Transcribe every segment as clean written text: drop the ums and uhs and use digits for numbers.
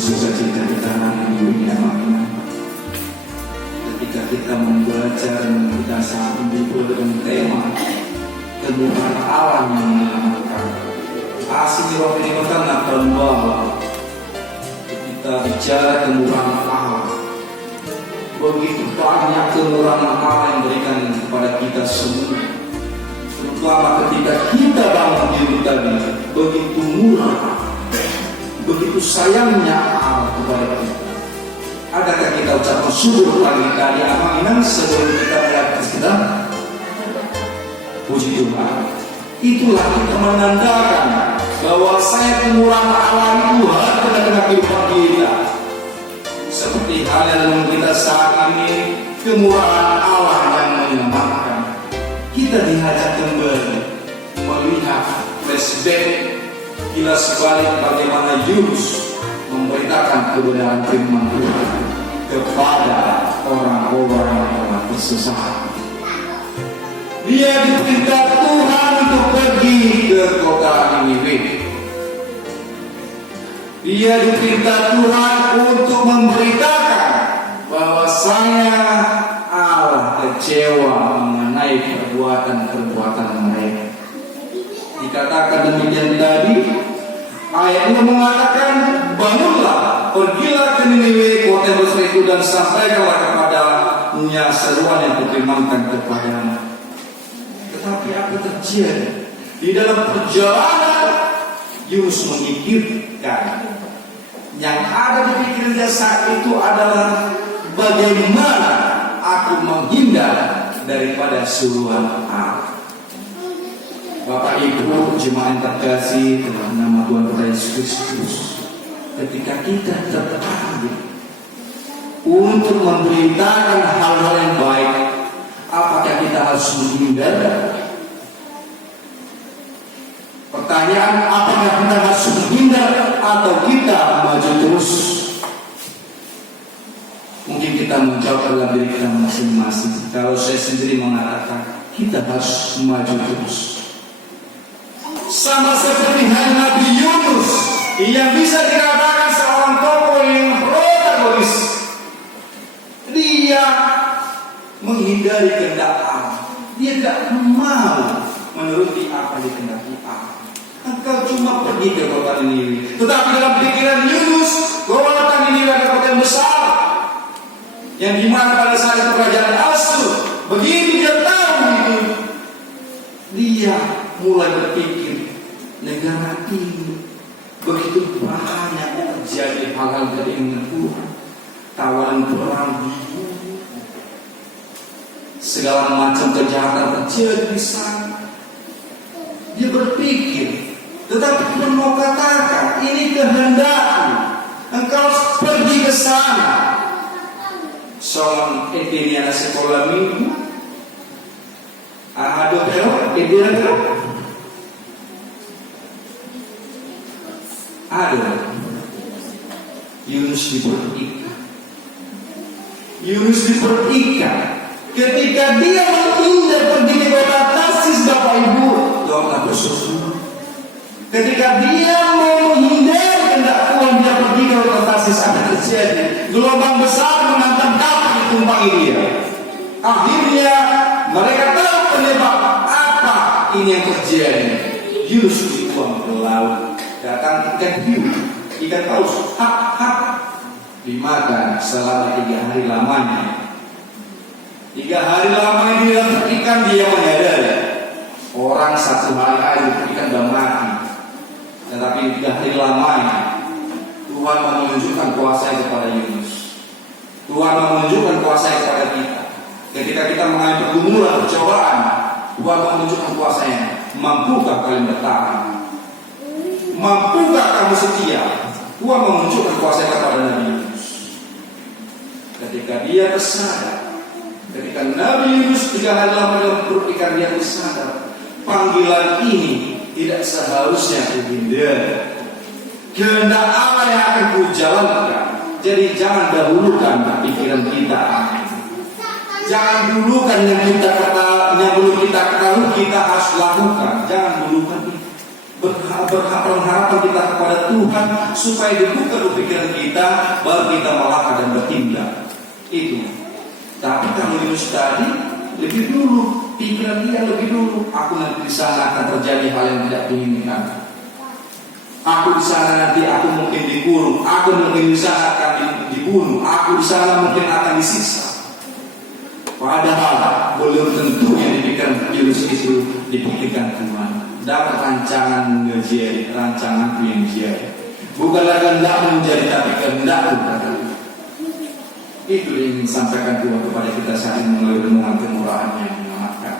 sukacita kita hari dunia makna. Ketika kita membaca dan kita saat mendibur dengan tema kemurahan Allah yang menyelamatkan, asing roh ini mengatakan bahwa kita bicara kemurahan Allah, begitu banyak kemurahan Allah yang berikan kepada kita semua. Terutama ketika kita bangun diri tadi, begitu murah, begitu sayangnya Allah kepada kita. Adakah kita ucapkan syukur lagi tadi amanah sebelum kita beraktivitas? Puji Tuhan. Itulah kita menandakan bahwa saya kemurahan Allah itu ada dalam kehidupan kita. Seperti halnya dalam kita saat ini, kemurahan Allah yang menyelamatkan. Kita diajak kembali melihat flashback kilas balik bagaimana Yunus memberitakan kebenaran firman Tuhan kepada orang-orang yang telah tersesat. Dia diperintah Tuhan untuk pergi ke kota Niniwe. Dia diperintah Tuhan untuk memberitakan bahwasanya Allah kecewa mengenai perbuatan-perbuatan mereka. Dikatakan demikian tadi, ayatnya mengatakan, bangunlah, pergilah ke Niniwe, kota yang besar itu, dan sampaikanlah kepadanya seruan yang kufirmankan kepadamu. Tetapi apa terjadi? Di dalam perjalanan, Yunus memikirkan yang ada di pikirannya saat itu adalah bagaimana aku menghindar daripada suruhan Allah. Bapak Ibu jemaat yang terkasih dalam nama Tuhan kita Yesus Kristus, ketika kita terpanggil untuk memberitakan hal-hal yang baik, apakah kita harus menghindar? Pertanyaan, apakah kita harus menghindar atau kita maju terus? Mungkin kita menjawab dalam diri kita masing-masing. Kalau saya sendiri mengatakan kita harus maju terus. Sama seperti hal Nabi Yunus yang bisa dikatakan seorang tokoh yang protagonis. Dia menghindari kehendak Allah. Dia tidak mau menuruti apa yang dikehendaki Allah. Engkau cuma pergi ke kota Niniwe. Tetapi dalam pikiran Yunus, kota Niniwe adalah kota yang besar, yang dimana pada saat itu kerajaan Asyur. Begitu dia tahu itu, dia mulai berpikir, negara ini begitu banyak terjadi hal-hal keinginan Tuhan, tawaran perang, segala macam kejahatan terjadi di sana. Dia berpikir, tetapi Tuhan mau katakan, ini kehendakmu, engkau pergi ke sana. Seorang Edenia sekolah minggu, ada berapa? Edenia berapa? Ada. Yunus diperhatikan. Yunus diperhatikan ketika dia menghindar pergi ke kota Tarsis, Bapak Ibu, doalah bersyukur. Ketika dia mau menghindar kehendak Tuhan, dia pergi ke kota Tarsis, apa terjadi? Gelombang besar menantang kapal ditumpangi dia. Akhirnya mereka tahu penyebab apa ini yang terjadi. Yunus dibuang ke laut. Datang ikan hiu, ikan paus, dimakan selama 3 hari lamanya. 3 hari lamanya di dalam ikan, dia menyadari orang 1 hari aja ikan sudah mati. Tetapi 3 hari lamanya Tuhan menunjukkan kuasa kepada Yunus. Tuhan menunjukkan kuasa kepada kita. Ketika kita mengalami pergumulan, percobaan, Tuhan menunjukkan kuasanya. Mampukah kalian bertahan? Mampukah kamu setia? Tuhan menunjukkan kuasa kepada Nabi Yunus. Ketika dia tersadar, ketika Nabi Yunus 3 hari lama dalam perut ikan, dia tersadar, panggilan ini tidak seharusnya kuhindari. Kehendak Allah yang akan kujalankan. Jadi jangan dahulukan pikiran kita. Jangan dulukan yang kita ketahui, yang belum kita ketahui kita harus lakukan. Jangan dulukan itu. berharapan kita kepada Tuhan supaya dibuka pikiran kita, baru kita melangkah dan bertindak. Itu. Tapi kalau Yunus tadi lebih dulu, pikiran dia lebih dulu. Aku nanti di sana akan terjadi hal yang tidak diinginkan. Aku di sana nanti aku mungkin dikurung, aku mungkin di sana akan dibunuh, aku di sana mungkin akan disiksa. Padahal belum tentu yang dipikirkan Yunus itu dipikirkan Tuhan. Dapat rancangan menjadi rancanganku yang jadi. Bukanlah kehendakmu menjadi, tapi kehendakku kata. Itu yang ingin disampaikan Tuhan kepada kita saat ini melalui renungan kemurahan yang menyelamatkan.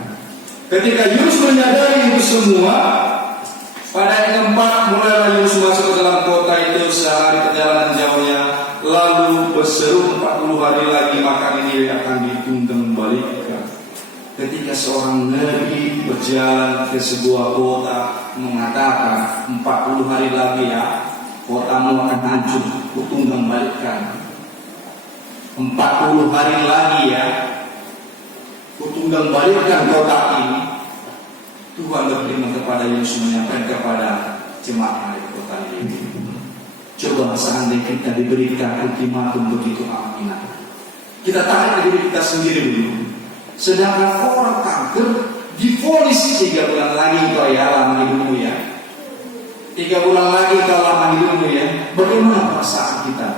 Ketika Yunus menyadari itu semua, pada ayat keempat mulailah Yunus masuk ke dalam kota itu sehari perjalanan jauhnya, lalu berseru 40 hari lagi maka ini akan ditunggang balikkan. Ketika seorang nabi berjalan ke sebuah kota mengatakan 40 hari lagi ya kotamu akan hancur, kutunggang balikkan. 40 hari lagi ya kutunggang balikkan kota ini. Tuhan berfirman kepada Yunus menyampaikan kepada jemaat di kota ini. Coba seandainya kita diberikan ultimatum begitu aminah, kita tarik diri kita sendiri dulu. Sedangkan orang kanker divonis 3 bulan lagi kau ya lama hidupmu ya. 3 bulan lagi kau lama hidupmu ya. Bagaimana perasaan kita?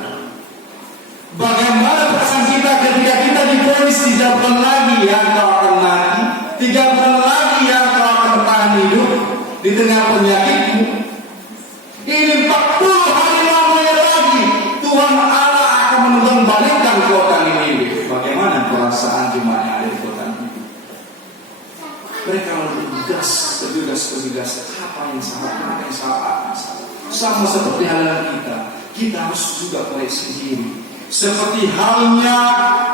Bagaimana perasaan kita ketika kita divonis 3 bulan lagi ya kau akan mati, 3 bulan lagi ya kau akan tahan hidup di tengah penyakitmu. Ini 40 hari lamanya lagi Tuhan Allah akan mengembalikan kota ini. Bagaimana perasaan jemaat yang ada di kota ini? Mereka bergegas. Apa yang salah? Sama seperti halnya kita harus juga koreksi diri. Seperti halnya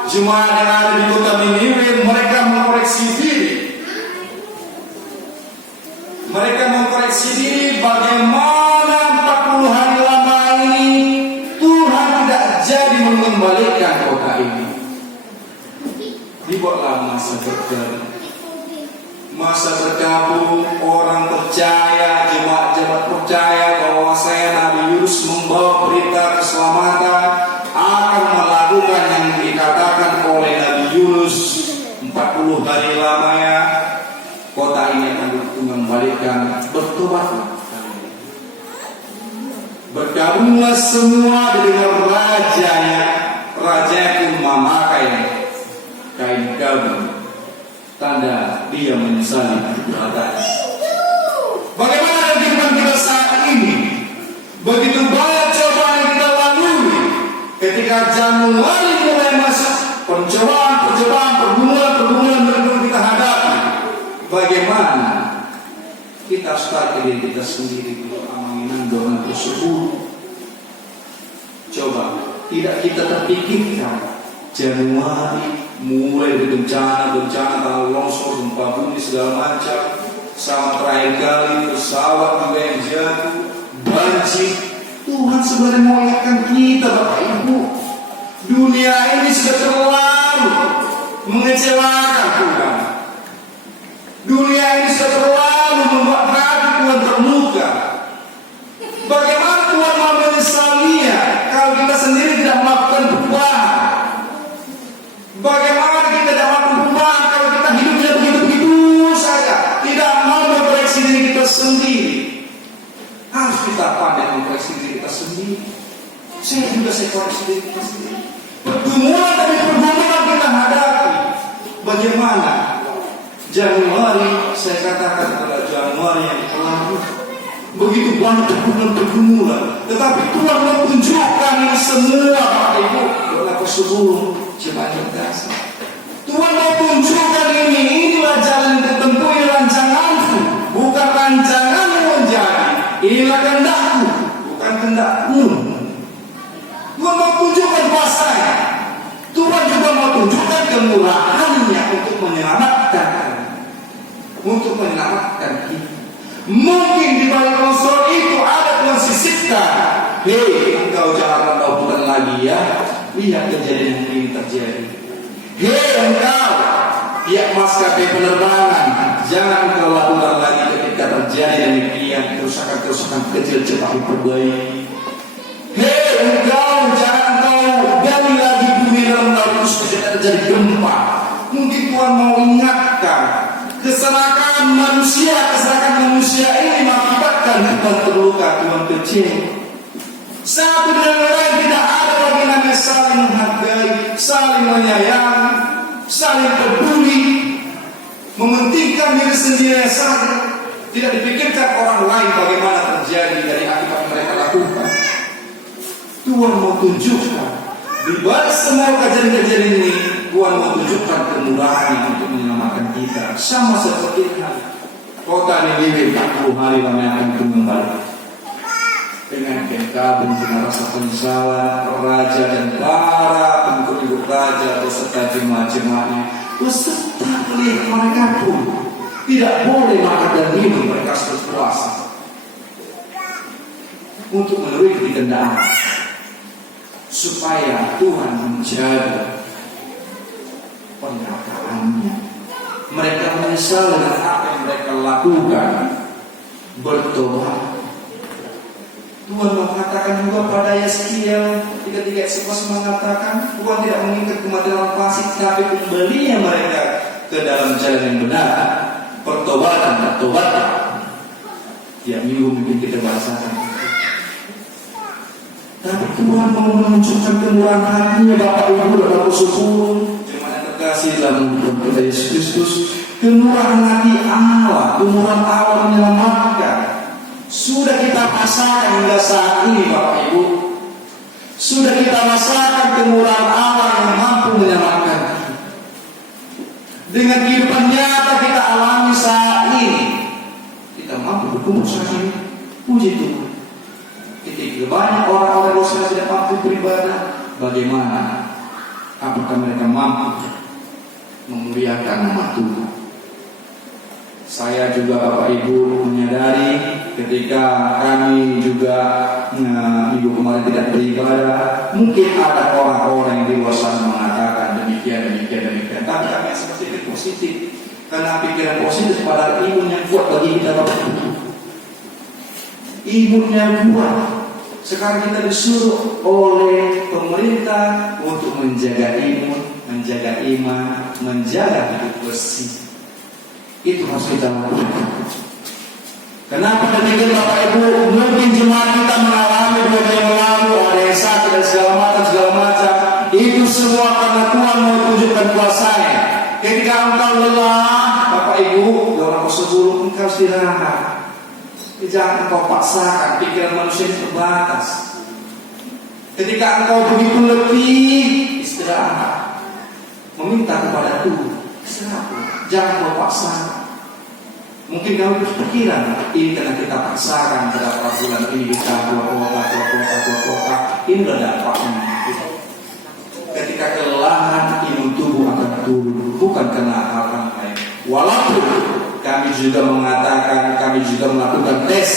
jemaat yang ada di kota Niniwe, mereka mengkoreksi diri. Mereka mengkoreksi diri bagaimana 40 hari lama ini Tuhan tidak jadi mengembalikan kota ini. Dibuatlah masa berkabung, orang percaya, jemaat-jemaat percaya bahwa saya Nabi Yunus membawa berita keselamatan akan melakukan yang dikatakan oleh Nabi Yunus. 40 hari lamanya kota ini akan mengembalikan. Bertobatlah, bergabunglah semua dengan rajanya. Raja pun memakai kain gabung, tanda dia menyesali perbuatannya. Bagaimana kehidupan kita saat ini? Begitu banyak cobaan yang kita lalui. Ketika Januari mulai masuk, pencobaan, pergumulan kita hadapi. Bagaimana kita start diri kita sendiri untuk amanginan doa tersebut? Coba tidak kita terpikirkan Januari mulai dari bencana tanah longsor, gempa bumi segala macam, sama terakhir kali pesawat juga yang jatuh, banjir. Tuhan sebenarnya mengingatkan kita Bapak Ibu, dunia ini sudah terlalu mengecewakan Tuhan. Dunia ini sudah terlalu membuat hati Tuhan terluka. Bagaimana Tuhan mau menyesalinya kalau kita sendiri tidak melakukan perubahan? Bagaimana kita tidak melakukan perubahan kalau kita hidupnya begitu-begitu saja, tidak mau mengkoreksi diri kita sendiri? Harus kita pandai mengkoreksi diri kita sendiri. Saya koreksi diri kita sendiri. Pergumulan demi pergumulan kita hadapi. Bagaimana? Januari, saya katakan adalah Januari yang lalu. Begitu banyak pergumulan, tetapi Tuhan menunjukkan ini semua Bapak Ibu berlaku sebelum jemaat kasih. Tuhan mau tunjukkan inilah jalan yang ditempuh, rancanganku, bukan rancanganmu menjadi. Inilah kehendakku, bukan kehendakmu. Tuhan mau tunjukkan kuasanya. Tuhan juga mau tunjukkan kemurahannya untuk menyelamatkan kita. Mungkin di balik longsor itu ada Tuhan sisipkan. Hei, engkau jangan lakukan lagi ya. Lihat kejadian yang ini terjadi. Hei engkau, pihak maskapai penerbangan, jangan engkau lakukan lagi ketika terjadi demikian kerusakan diperbaiki. Hei engkau, jangan kau gali lagi bumi dalam terus terjadi gempa. Mungkin Tuhan mau ingatkan kesalahan manusia ini mengakibatkan Tuhan terluka, Tuhan kecil. Satu dengan lain tidak ada lagi namanya saling menghargai, saling menyayangi, saling peduli, mementingkan diri sendiri saja. Tidak dipikirkan orang lain bagaimana terjadi dari akibat mereka lakukan. Tuhan mau tunjukkan di balik semua kejadian-kejadian ini, Tuhan mau tunjukkan kemurahan untuk menyelamatkan kita. Sama seperti kota Niniwe 40 hari lamanya akan kembali dengan kekabun, dengan rasa penyesalan raja dan para pengikut raja beserta jemaat-jemaatnya, beserta lihat mereka pun tidak boleh makan dan minum, mereka harus berpuasa untuk menuruti ketendahan supaya Tuhan menjaga pendataannya. Mereka menyesal dengan apa yang mereka lakukan, bertobat. Tuhan mengatakan juga pada Yeskiel 33:11 mengatakan Tuhan tidak mengingat kematian fasik, tapi kembalinya mereka ke dalam jalan yang benar. Pertobatan. Tiap minggu mungkin kita bahasakan. Tapi Tuhan mau menunjukkan kemurahan hatinya, Bapak Ibu dan Bapak Saudara jemaat yang terkasih dalam Tuhan Yesus Kristus. Kemurahan hati Allah, kemurahan Allah menyelamatkan. Sudah kita rasakan hingga saat ini, Bapak Ibu. Sudah kita rasakan kemurahan Allah yang mampu menyelamatkan. Dengan kehidupan nyata kita alami saat ini, kita mampu berkumpul saat ini. Puji Tuhan. Ketika banyak orang-orang dosa tidak mampu beribadah, bagaimana? Apakah mereka mampu memuliakan nama Tuhan? Saya juga Bapak Ibu menyadari ketika kami juga minggu kemarin tidak beribadah, mungkin ada orang-orang yang di luar sana mengatakan demikian. Tapi kami seperti itu positif, karena pikiran positif pada imun yang kuat bagi kita Bapak Ibu. Imun yang kuat. Sekarang kita disuruh oleh pemerintah untuk menjaga imun, menjaga iman, menjaga hidup bersih. Itu harus kita lakukan. Kenapa demikian Bapak Ibu? Mungkin jemaat kita mengalami beberapa yang lalu, ada yang sakit dan segala macam. Itu semua karena Tuhan mau tunjukkan kuasanya. Ketika engkau lelah, Bapak Ibu, orang tersebut engkau istirahat. Jangan engkau paksakan, pikiran manusia terbatas. Ketika engkau begitu letih, istirahat. Meminta kepada Tuhan, istirahat. Jangan kau paksakan. Mungkin kau berpikiran, ini karena kita paksakan berapa bulan ini kita kuota. Ini sudah dampaknya. Ketika kelelahan, imun tubuh akan turun, bukan karena hal lain. Walaupun kami juga mengatakan, kami juga melakukan tes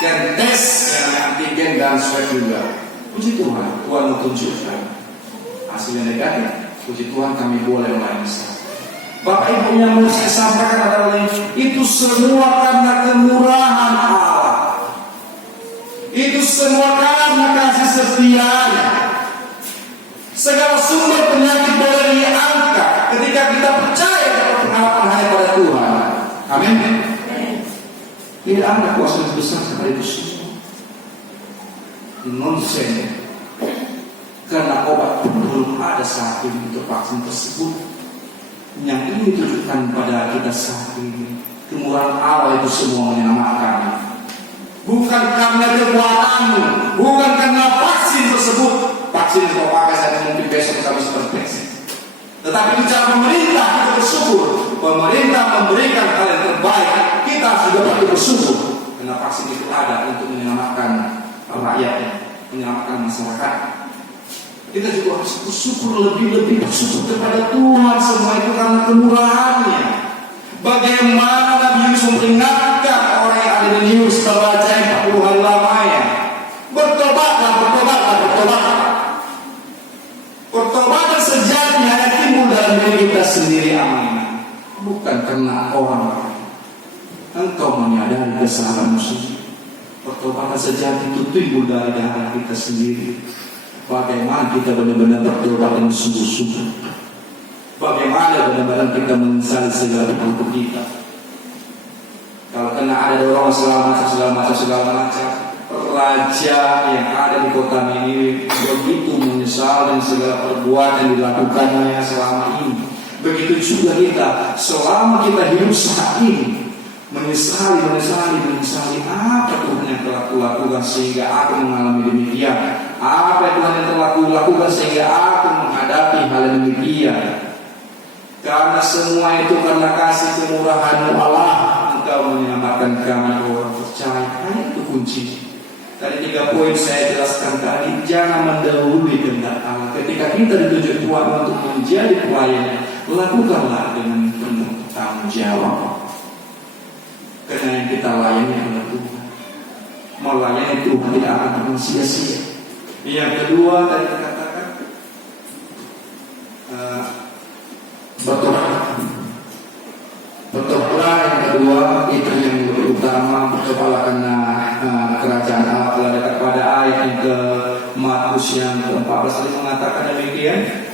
yang antigen dan swab juga. Puji Tuhan, Tuhan menunjukkan hasilnya negatif. Puji Tuhan, kami boleh melayani. Bapak Ibu yang mau saya sampaikan adalah itu semua karena kemurahan Allah. Itu semua karena kasih setianya. Segala sumber penyakit boleh diangkat ketika kita percaya dalam pengharapan hanya pada Tuhan. Amin. Tidak ada kuasa yang besar seperti itu semua. Nonsen. Karena obat pun belum ada saat ini untuk vaksin tersebut. Yang ini ditujukan pada kita saat ini. Kemurahan Allah itu semua menyelamatkan. Bukan karena kekuatanmu, bukan karena vaksin tersebut. Vaksin itu pakai saya mungkin besok kami seperti tetapi itu cara pemerintah, kita bersyukur. Pemerintah memberikan hal yang terbaik. Kita juga perlu bersyukur karena vaksin itu ada untuk menyelamatkan rakyatnya, menyelamatkan masyarakat. Kita juga harus bersyukur, lebih bersyukur kepada Tuhan. Semua itu karena kemurahannya. Bagaimana Nabi Yunus memperingatkan orang yang ada di Yunus setelah 40 hari lamanya. Bertobatlah. Pertobatan sejati hanya timbul dalam diri kita sendiri, aman. Bukan karena orang lain. engkau menyadari kesalahanmu sendiri. Pertobatan sejati itu timbul dari dalam kita sendiri. Bagaimana kita benar-benar bertobat dengan sungguh-sungguh. Bagaimana benar-benar kita menyesali segala dosa kita. Kalau kena ada orang segala macam, raja yang ada di kota ini begitu menyesal dan segala perbuatan yang dilakukannya selama ini. Begitu juga kita, selama kita hidup saat ini menyesali apa Tuhan yang telah kulakukan sehingga aku mengalami demikian, apa Tuhan yang telah kulakukan sehingga aku menghadapi hal yang demikian. Karena semua itu karena kasih kemurahan Allah, Engkau menyelamatkan kami orang percaya. Hanya itu kunci. Tadi 3 poin saya jelaskan tadi. Jangan mendahului kehendak Allah. Ketika kita dituju Tuhan untuk menjadi pelayan, lakukanlah dengan penuh tanggung jawab. Karena yang kita layani adalah Tuhan. Melayani Tuhan tidak akan pernah sia-sia. Yang kedua tadi dikatakan bertobatlah. Yang kedua itu yang lebih utama, bertobatlah karena kerajaan Allah telah dekat. Pada ayat yang ke Markus yang ke-14 tadi mengatakan demikian.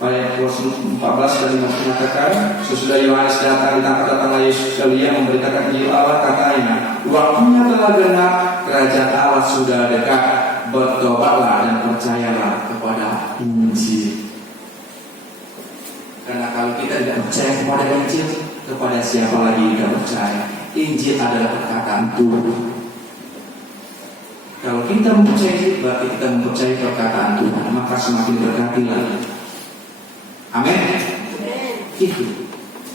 Ayat 14 dan 15 mengatakan, sesudah Yohanes datang, datanglah Yesus ke Elia memberitakan Injil Allah, katanya, waktunya telah genap, kerajaan Allah sudah dekat. Bertobatlah dan percayalah kepada Injil. Karena kalau kita tidak percaya kepada Injil, kepada siapa lagi kita percaya? Injil adalah perkataan Tuhan. Kalau kita mempercayai Injil, berarti kita mempercayai perkataan Tuhan, maka semakin berkati lagi. Amin. Itu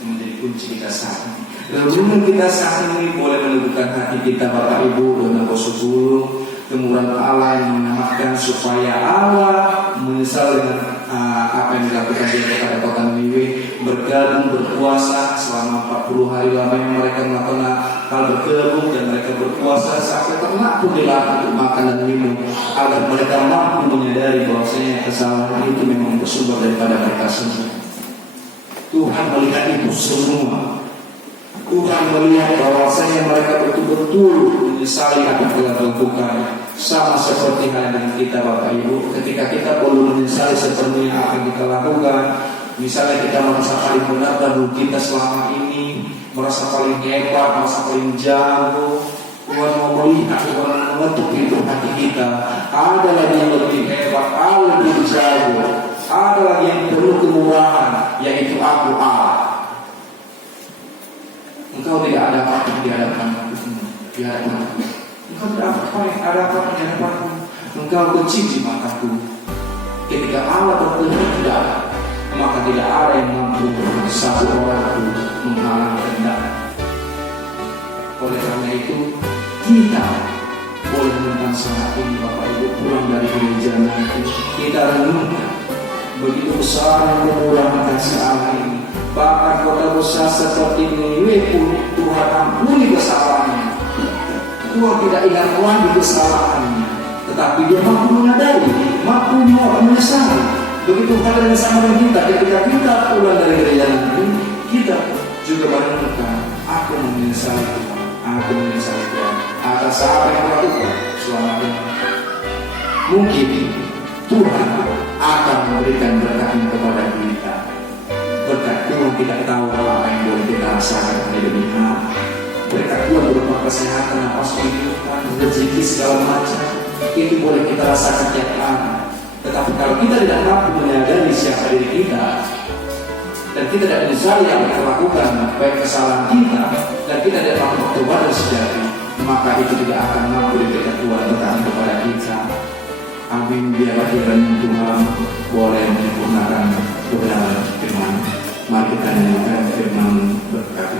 menjadi kunci kita saat ini. Renungan kita saat ini boleh menentukan hati kita, Bapak Ibu, dengan bulu kemurahan Allah yang menyelamatkan supaya Allah menyesal dengan apa yang dilakukan di kota Niniwe, bergabung berpuasa selama 40 hari lamanya mereka melakukan hal berkebun dan mereka berpuasa sampai ternak pun dilarang untuk makan dan minum agar mereka mampu menyadari bahwasanya kesalahan itu memang bersumber daripada mereka sendiri. Tuhan melihat itu semua. Tuhan melihat bahwasanya mereka betul-betul menyesali apa yang telah dilakukan. Sama seperti halnya kita, Bapak Ibu, ketika kita perlu menyesali seperti yang akan kita lakukan. Misalnya kita merasa paling benar dan kita selama ini, merasa paling hebat, merasa paling jago. Tuhan mau melihat, Tuhan mengetuk itu hati kita. Ada lagi yang lebih hebat, ada lebih jago, ada lagi yang penuh kemurahan, yaitu aku Allah. Engkau tidak ada apa-apa di hadapan-Ku. Engkau tidak ada apa-apa di hadapan-Ku. Engkau kecil di mataku. Ketika Allah berkehendak, maka tidak ada yang mampu satu orang pun menghalangi kehendak. Oleh karena itu, kita boleh menentang saat ini, Bapak Ibu, pulang dari gereja nanti, kita renungkan begitu besar kemurahan kasih Allah ini. Bahkan kota besar seperti Niniwe pun Tuhan ampuni kesalahannya. Tuhan tidak ingat lagi kesalahannya, tetapi Dia mampu menyadari, mampu menyesali. Begitu hal yang sama dengan kita. Ketika kita pulang dari gereja nanti, kita juga merenungkan, aku menyesali Tuhan, aku menyesali Tuhan atas apa yang lakukan selama ini. Mungkin Tuhan akan memberikan berkat kepada kita. Berkat Tuhan tidak tahu apa yang boleh kita rasakan di dunia. Berkat Tuhan berupa kesehatan, nafas kehidupan, rezeki segala macam, itu boleh kita rasakan tiap hari. Tetapi kalau kita tidak mampu menyadari siapa diri kita, dan kita tidak menyesali yang kita lakukan, baik kesalahan kita, dan kita tidak mampu bertobat dan sejati, maka itu tidak akan mampu diberikan Tuhan berkat kepada kita. Amin. Biarlah kiranya Tuhan boleh menyempurnakan kebenaran firman. Mari kita nyanyikan firman berkat.